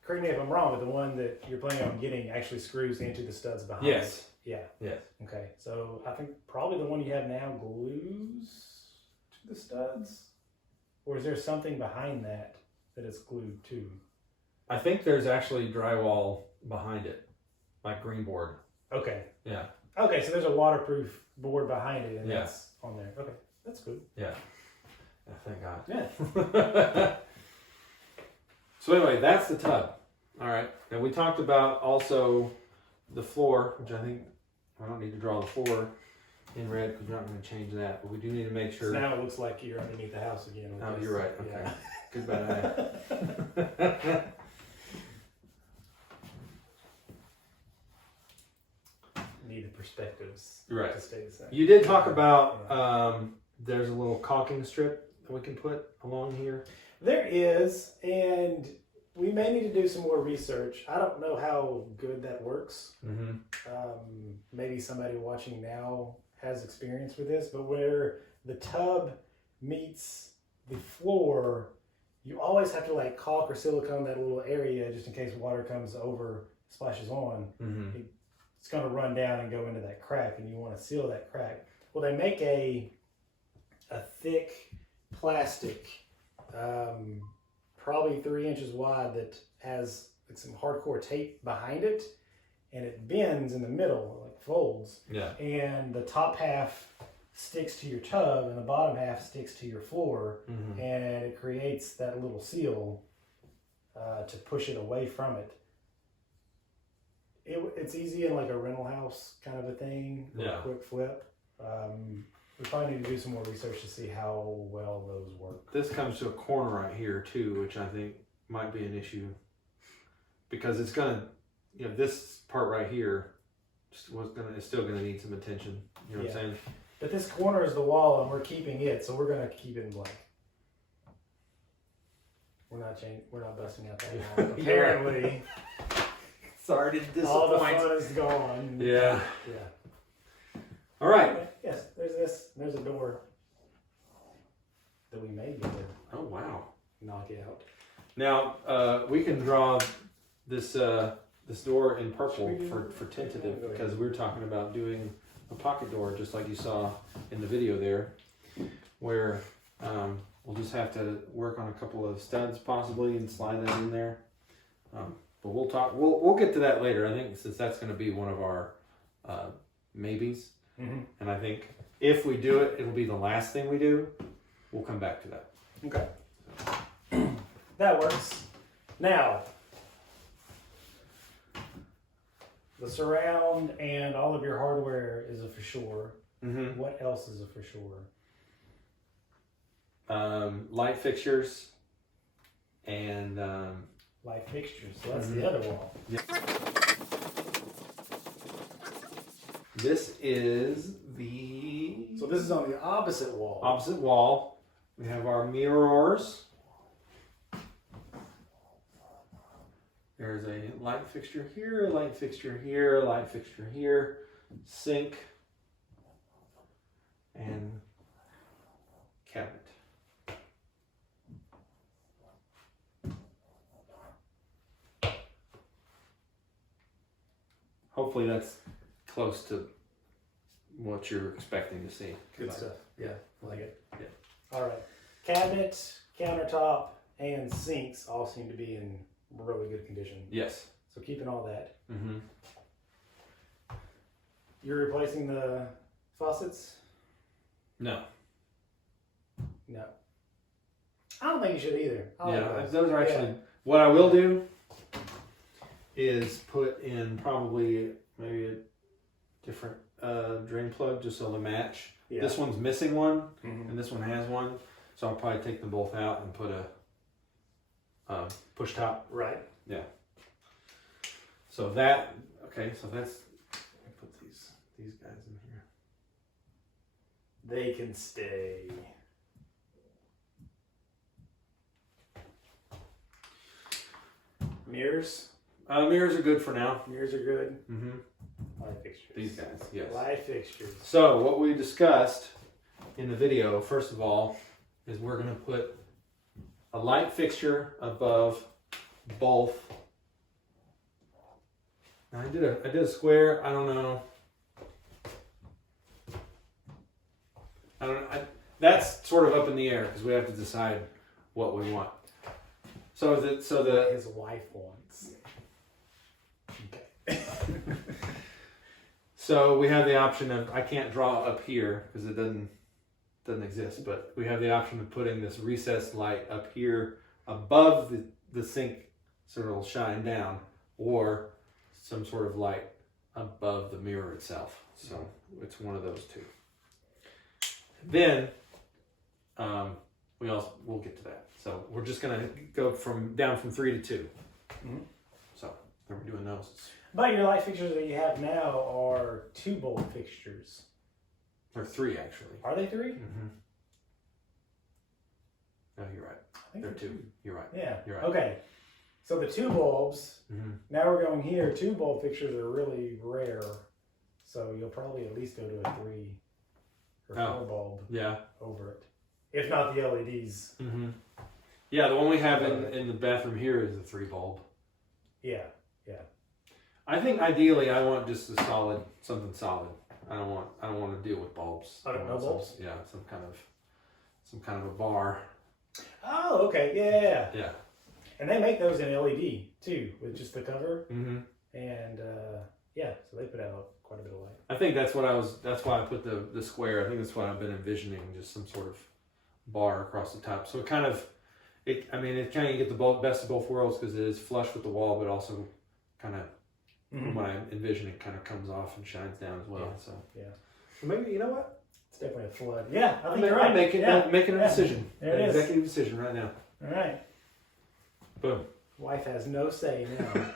correct me if I'm wrong, but the one that you're planning on getting actually screws into the studs behind it. Yes. Yeah. Yes. Okay. So I think probably the one you have now glues to the studs, or is there something behind that it's glued to? I think there's actually drywall behind it, like green board. Okay. Yeah. Okay, so there's a waterproof board behind it, and Yeah. that's on there. Okay, that's good. Yeah. Thank God. Yeah. So anyway, that's the tub. All right. And we talked about also the floor, which I think I don't need to draw the floor in red because we're not going to change that, but we do need to make sure. So now it looks like you're underneath the house again. Oh, you're right. Okay. Yeah. Goodbye. Need the perspectives Right. to stay the same. You did talk about there's a little caulking strip that we can put along here. There is, and we may need to do some more research. I don't know how good that works. Maybe somebody watching now has experience with this, but where the tub meets the floor, you always have to like caulk or silicone that little area just in case water comes over, splashes on. It's going to run down and go into that crack, and you want to seal that crack. Well, they make a thick plastic, probably 3 inches wide, that has like some hardcore tape behind it, and it bends in the middle, like folds. Yeah. And the top half sticks to your tub, and the bottom half sticks to your floor, and it creates that little seal to push it away from it. It's easy in like a rental house kind of a thing, Yeah. a quick flip. We probably need to do some more research to see how well those work. This comes to a corner right here too, which I think might be an issue because it's gonna, you know, this part right here is still gonna need some attention. You know what I'm saying? But this corner is the wall, and we're keeping it, so we're gonna keep it in blank. We're not busting out that wall. Apparently, Sorry to disappoint. all the fun is gone. Yeah. Yeah. All right. Yes, there's this. There's a door that we may be able to Oh wow. knock it out. Now we can draw this this door in purple for tentative because we're talking about doing a pocket door just like you saw in the video there, where we'll just have to work on a couple of studs possibly and slide that in there. But we'll talk. We'll get to that later. I think since that's going to be one of our maybes, and I think if we do it, it'll be the last thing we do. We'll come back to that. Okay. That works. Now, the surround and all of your hardware is a for sure. What else is a for sure? Light fixtures and Light fixtures. So that's the other wall. yeah. This is the So this is on the opposite wall. opposite wall. We have our mirrors. There's a light fixture here, a light fixture here, a light fixture here, sink, and cabinet. Hopefully that's close to what you're expecting to see. Good stuff. Yeah, I like it. Yeah. All right. Cabinet, countertop, and sinks all seem to be in really good condition. Yes. So keeping all that. Mm-hmm. You're replacing the faucets? No. No. I don't think you should either. I like Yeah, those are actually... What I will do is put in probably maybe a different drain plug just so they match. Yeah. This one's missing one, and this one has one. So I'll probably take them both out and put a push top. Right. Yeah. So that, okay, so that's, let me put these guys in here. They can stay. Mirrors? Mirrors are good for now. Mirrors are good. Mm-hmm. Light fixtures. These guys, yes. Light fixtures. So what we discussed in the video, first of all, is we're going to put a light fixture above both. Now I did a square. I don't know. That's sort of up in the air because we have to decide what we want. So the his wife wants. Okay. So we have the option of, I can't draw up here because it doesn't exist, but we have the option of putting this recessed light up here above the sink so it'll shine down, or some sort of light above the mirror itself. So it's one of those two. Then we'll get to that. So we're just gonna go down from 3 to 2. Mm-hmm. So then we're doing those. But your light fixtures that you have now are 2-bulb fixtures. Or 3 actually. Are they 3? Mm-hmm. No, you're right. I think They're 2. You're right. Yeah. You're right. Okay. So the 2 bulbs. Mm-hmm. Now we're going here. 2-bulb fixtures are really rare, so you'll probably at least go to a 3 or 4 bulb. Yeah. Over it, if not the LEDs. Mm-hmm. Yeah, the one we have in the bathroom here is a 3 bulb. Yeah. I think ideally I want just something solid. I don't want to deal with bulbs. Oh, no bulbs? Yeah, some kind of a bar. Oh, okay. Yeah. Yeah. And they make those in LED too, with just the cover. Mm-hmm. And so they put out quite a bit of light. I think that's why I put the square. I think that's what I've been envisioning, just some sort of bar across the top. So it kind of get the best of both worlds because it is flush with the wall, but also kind of when I envision it kind of comes off and shines down as well. Yeah. So yeah. Maybe, you know what? It's definitely a flood. Yeah, I think you're right. I'm making a decision. There it An is. executive decision right now. All right. Boom. Wife has no say now.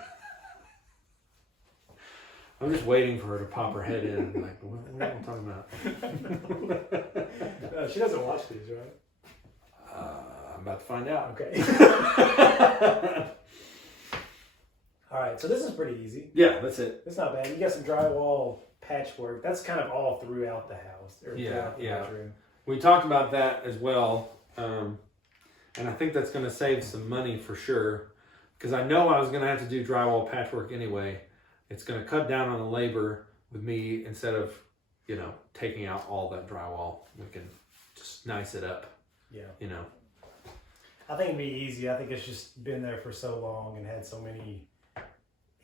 I'm just waiting for her to pop her head in and be like, what are you talking about? No, she doesn't watch these, right? I'm about to find out. Okay. All right, so this is pretty easy. Yeah, that's it. It's not bad. You got some drywall patchwork. That's kind of all throughout the house. Or throughout the bedroom. We talked about that as well. And I think that's going to save some money for sure. Because I know I was going to have to do drywall patchwork anyway. It's going to cut down on the labor with me instead of, taking out all that drywall. We can just nice it up. Yeah. I think it'd be easy. I think it's just been there for so long and had so many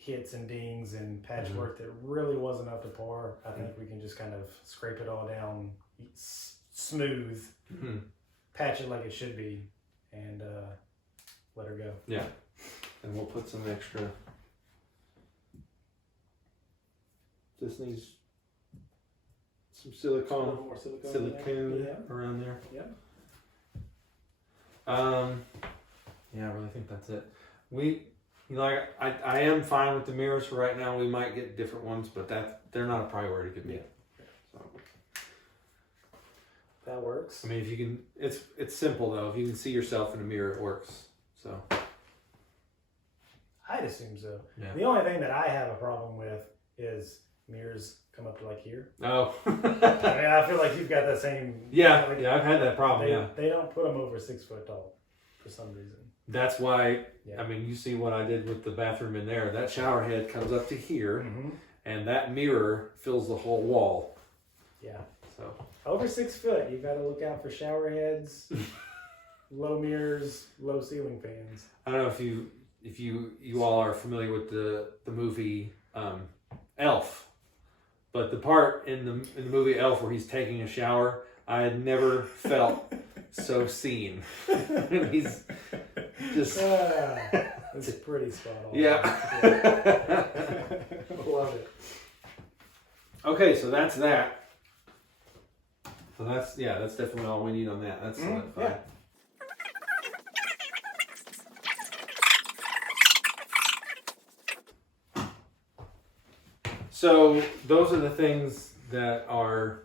hits and dings and patchwork that really wasn't up to par. I think we can just kind of scrape it all down smooth, patch it like it should be, and let her go. Yeah. And we'll put some extra. This needs some silicone. A little more silicone around there. Yeah. Yeah, I really think that's it. I am fine with the mirrors for right now. We might get different ones, but they're not a priority to me. Yeah. So. That works. I mean, if you can, it's simple though. If you can see yourself in a mirror, it works. So. I'd assume so. Yeah. The only thing that I have a problem with is mirrors come up to like here. Oh. I mean, I feel like you've got that same. Yeah, I've had that problem. They don't put them over 6 foot tall for some reason. That's why. Yeah. I mean, you see what I did with the bathroom in there. That shower head comes up to here, and that mirror fills the whole wall. Yeah. So over 6 foot, you got to look out for shower heads, low mirrors, low ceiling fans. I don't know if you all are familiar with the movie Elf, but the part in the movie Elf where he's taking a shower, I had never felt so seen. He's just it's pretty spot on. Yeah. Love it. Okay, so that's that. So that's definitely all we need on that. That's fine. Yeah. So those are the things that are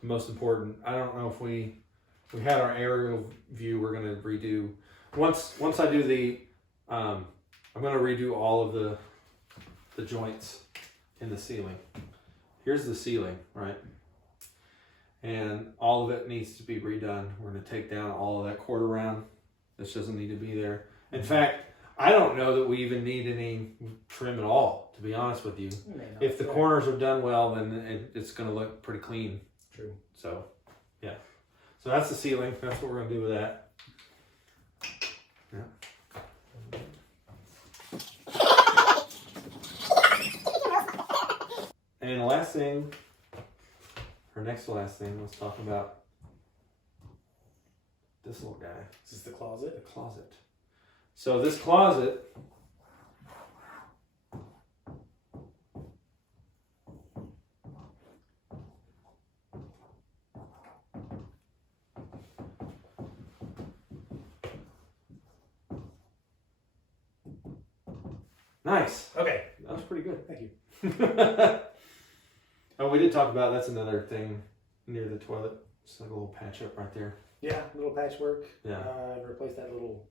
the most important. I don't know if we had our aerial view. We're gonna redo once I do the I'm gonna redo all of the joints in the ceiling. Here's the ceiling, right? And all of it needs to be redone. We're gonna take down all of that quarter round. This doesn't need to be there. In fact, I don't know that we even need any trim at all, to be honest with you. If the corners are done well, then it's going to look pretty clean. True. So, yeah. So that's the ceiling. That's what we're going to do with that. Yeah. And the last thing, or next to last thing, let's talk about this little guy. This is the closet? The closet. So this closet nice. Okay. That was pretty good. Thank you. Oh, we did talk about that's another thing near the toilet. It's like a little patch up right there. Yeah, little patchwork. Yeah. Replace that little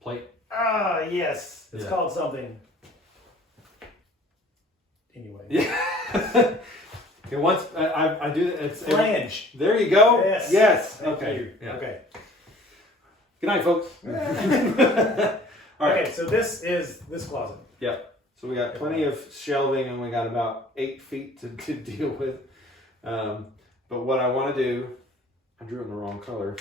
Plate. Yes. It's called something. Anyway. Yeah. Okay, once I do it's flange. There you go. Yes. Yes. Thank Okay. you. Yeah. Okay. Good night, folks. All right. Okay, so this is this closet. Yeah. So we got plenty of shelving and we got about 8 feet to deal with. But what I want to do, I drew it in the wrong color.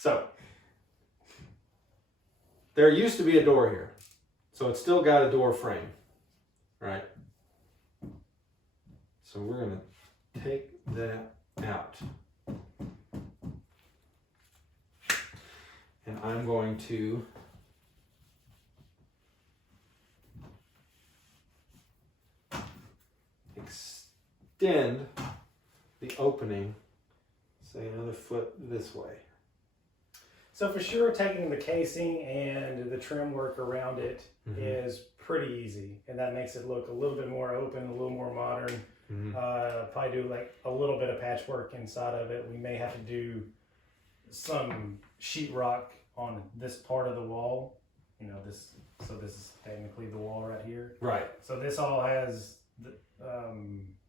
So, there used to be a door here. So it's still got a door frame, right? So we're going to take that out. And I'm going to extend the opening, say another foot this way. So for sure, taking the casing and the trim work around it is pretty easy, and that makes it look a little bit more open, a little more modern. Probably do like a little bit of patchwork inside of it. We may have to do some sheetrock on this part of the wall. You know, this. So this is technically the wall right here. Right. So this all has the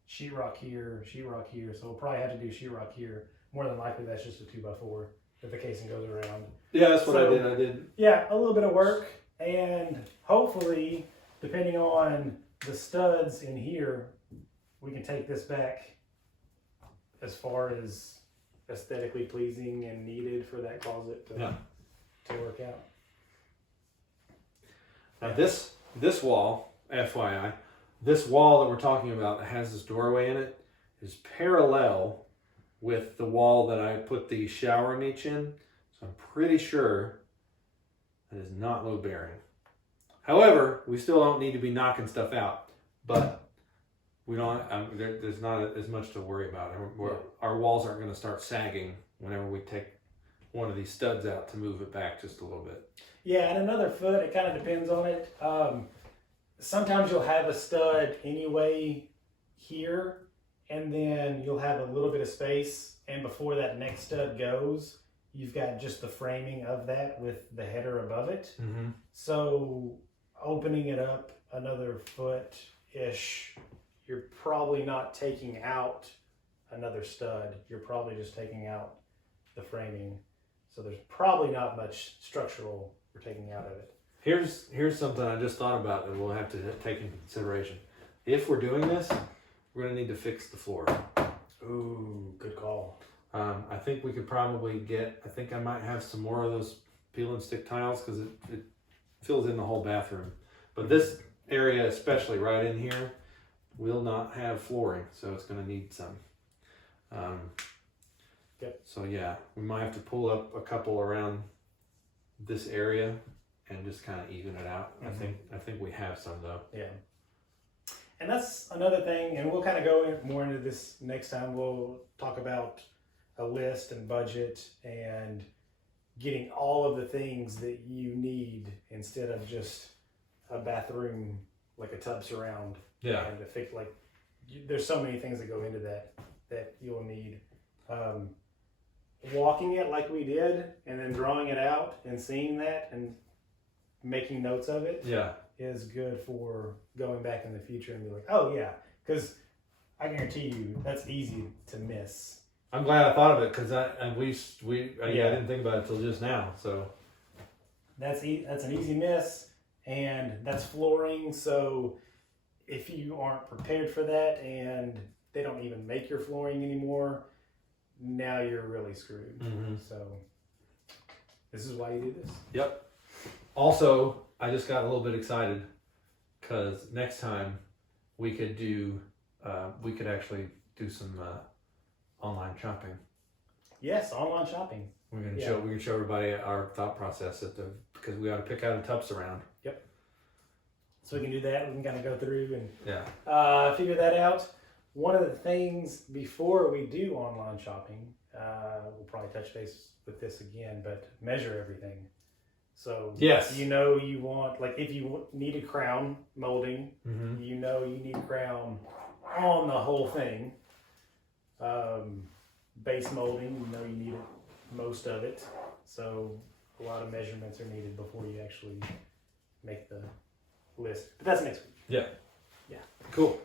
sheetrock here, sheetrock here. So we'll probably have to do sheetrock here. More than likely, that's just a 2x4 if the casing goes around. Yeah, that's what I did. Yeah, a little bit of work, and hopefully, depending on the studs in here, we can take this back as far as aesthetically pleasing and needed for that closet to work out. Now this wall, FYI, this wall that we're talking about that has this doorway in it is parallel with the wall that I put the shower niche in. So I'm pretty sure that is not load bearing. However, we still don't need to be knocking stuff out, but we don't. There's not as much to worry about. Our walls aren't going to start sagging whenever we take one of these studs out to move it back just a little bit. Yeah, and another foot. It kind of depends on it. Sometimes you'll have a stud anyway here, and then you'll have a little bit of space, and before that next stud goes, you've got just the framing of that with the header above it. So opening it up another foot-ish, you're probably not taking out another stud. You're probably just taking out the framing. So there's probably not much structural we're taking out of it. Here's something I just thought about that we'll have to take into consideration. If we're doing this, we're going to need to fix the floor. Ooh, good call. I think we could probably I think I might have some more of those peel and stick tiles because it fills in the whole bathroom. But this area, especially right in here, will not have flooring, so it's going to need some. Yep. So yeah, we might have to pull up a couple around this area and just kind of even it out. I think we have some though. Yeah. And that's another thing, and we'll kind of go more into this next time. We'll talk about a list and budget and getting all of the things that you need instead of just a bathroom, like a tub surround. Yeah. And to fix, like, there's so many things that go into that you'll need. Walking it like we did and then drawing it out and seeing that and making notes of it. Yeah. Is good for going back in the future and be like, oh yeah, because I guarantee you that's easy to miss. I'm glad I thought of it because I didn't think about it till just now. So that's an easy miss, and that's flooring. So if you aren't prepared for that and they don't even make your flooring anymore, now you're really screwed. So this is why you do this. Yep. Also, I just got a little bit excited because next time we could actually do some online shopping. Yes, online shopping. We can show everybody our thought process because we got to pick out a tub surround. Yep. So we can do that. We can kind of go through and figure that out. One of the things before we do online shopping, we'll probably touch base with this again, but measure everything. So yes, you want, like, if you need a crown molding, you need a crown on the whole thing. Base molding, you need most of it. So a lot of measurements are needed before you actually make the list. But that's next week. Yeah. Yeah. Cool.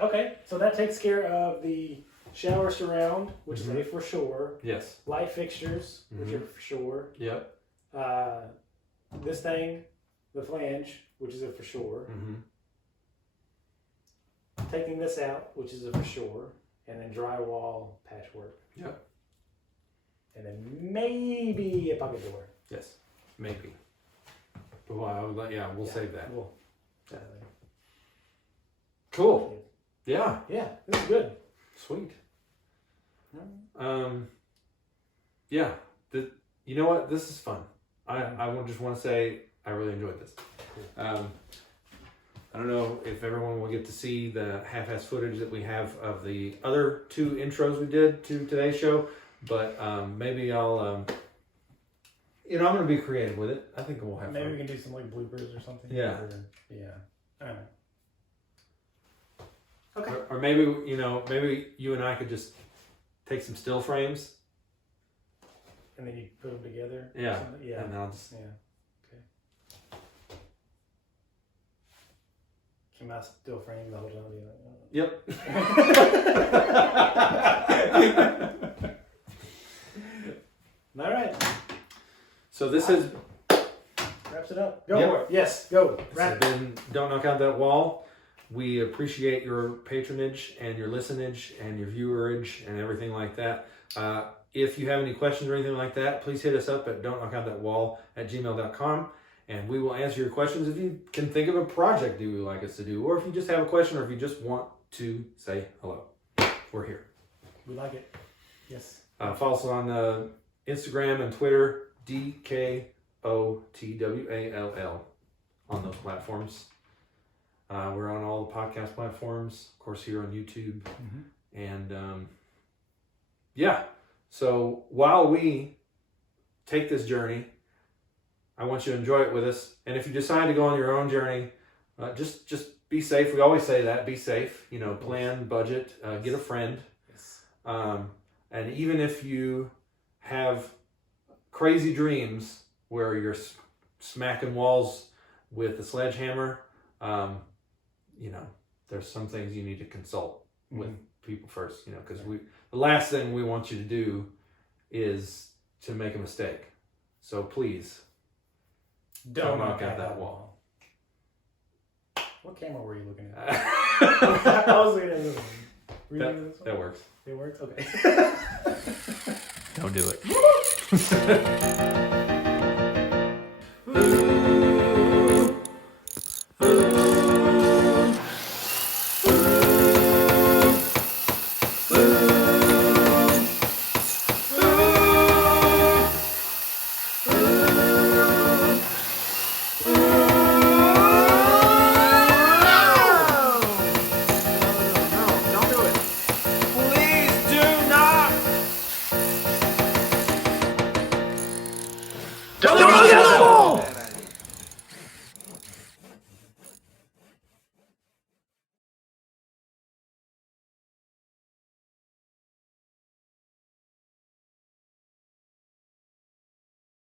Okay, so that takes care of the shower surround, which is a for sure. Yes. Light fixtures, which are for sure. Yep. This thing, the flange, which is a for sure. Taking this out, which is a for sure. And then drywall, patchwork. Yep. And then maybe a pocket door. Yes, maybe. But we'll save that. Cool. Yeah. Yeah, this is good. Sweet. Yeah. You know what? This is fun. I just want to say I really enjoyed this. I don't know if everyone will get to see the half-ass footage that we have of the other 2 intros we did to today's show, but maybe I'll, I'm going to be creative with it. I think we'll have maybe fun. we can do some like bloopers or something. Yeah. I don't know. Okay. Or maybe, maybe you and I could just take some still frames. And then you put them together. Yeah. Yeah. And I'll just. Yeah. Can I still frame the whole time? Yep. All right. So this has wraps it up. Go for it. Yes, go. This has been Don't Knock Out That Wall. We appreciate your patronage and your listenage and your viewerage and everything like that. If you have any questions or anything like that, please hit us up at dontknockoutthatwall@gmail.com. And we will answer your questions. If you can think of a project you would like us to do, or if you just have a question, or if you just want to say hello, we're here. We like it. Yes. Follow us on Instagram and Twitter, DKOTWALL, on those platforms. We're on all the podcast platforms, of course, here on YouTube. And so while we take this journey, I want you to enjoy it with us. And if you decide to go on your own journey, just be safe. We always say that, be safe. Plan, budget, get a friend. Yes. And even if you have crazy dreams where you're smacking walls with a sledgehammer, there's some things you need to consult with people first. Because the last thing we want you to do is to make a mistake. So please, Don't knock out that wall. What camera were you looking at? I was looking at this one. Were you looking at this one? That works. It works? Okay. Don't do it.